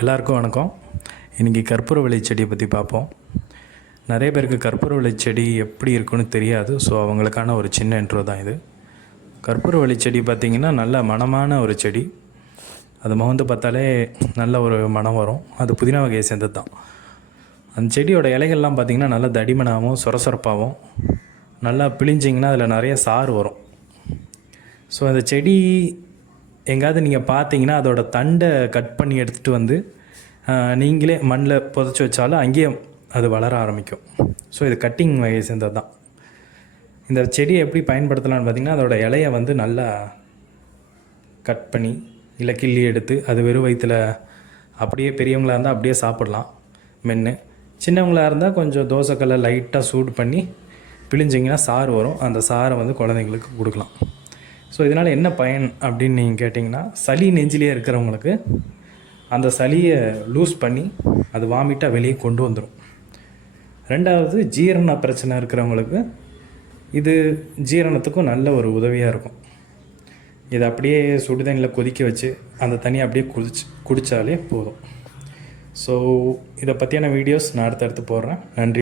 எல்லாருக்கும் வணக்கம். இன்றைக்கி கற்பூரவள்ளி செடியை பற்றி பார்ப்போம். நிறைய பேருக்கு கற்பூரவள்ளி செடி எப்படி இருக்குன்னு தெரியாது. ஸோ அவங்களுக்கான ஒரு சின்ன இன்ட்ரோ தான் இது. கற்பூரவள்ளி செடி பார்த்திங்கன்னா நல்ல மணமான ஒரு செடி. அது முகந்து பார்த்தாலே நல்ல ஒரு மனம் வரும். அது புதினா வகையை சேர்ந்தது தான். அந்த செடியோட இலைகள்லாம் பார்த்திங்கன்னா நல்லா தடிமனாகவும் சொரசொரப்பாகவும் நல்லா பிழிஞ்சிங்கன்னா அதில் நிறைய சாறு வரும். ஸோ அந்த செடி எங்கேயாவது நீங்கள் பார்த்தீங்கன்னா அதோட தண்டை கட் பண்ணி எடுத்துகிட்டு வந்து நீங்களே மண்ணில் புதைச்சி வச்சாலும் அங்கேயே அது வளர ஆரம்பிக்கும். ஸோ இது கட்டிங் வகையை சேர்ந்தது தான். இந்த செடியை எப்படி பயன்படுத்தலான்னு பார்த்திங்கன்னா அதோடய இலையை வந்து நல்லா கட் பண்ணி இல்லை கிள்ளி எடுத்து அது வெறும் வயிற்றில் அப்படியே பெரியவங்களாக இருந்தால் அப்படியே சாப்பிட்லாம் மென்று. சின்னவங்களாக இருந்தால் கொஞ்சம் தோசைக்கல்லை லைட்டாக சூடு பண்ணி பிழிஞ்சிங்கன்னா சாறு வரும். அந்த சாரை வந்து குழந்தைங்களுக்கு கொடுக்கலாம். ஸோ இதனால் என்ன பயன் அப்படின்னு நீங்கள் கேட்டிங்கன்னா, சளி நெஞ்சிலே இருக்கிறவங்களுக்கு அந்த சளியை லூஸ் பண்ணி அது வாமிட்டாக வெளியே கொண்டு வந்துடும். ரெண்டாவது, ஜீரண பிரச்சனை இருக்கிறவங்களுக்கு இது ஜீரணத்துக்கும் நல்ல ஒரு உதவியாக இருக்கும். இதை அப்படியே சுடுதண்ணியில் கொதிக்க வச்சு அந்த தண்ணியை அப்படியே குடித்தாலே போதும். ஸோ இதை பற்றியான வீடியோஸ் நான் அடுத்தடுத்து போடுறேன். நன்றி.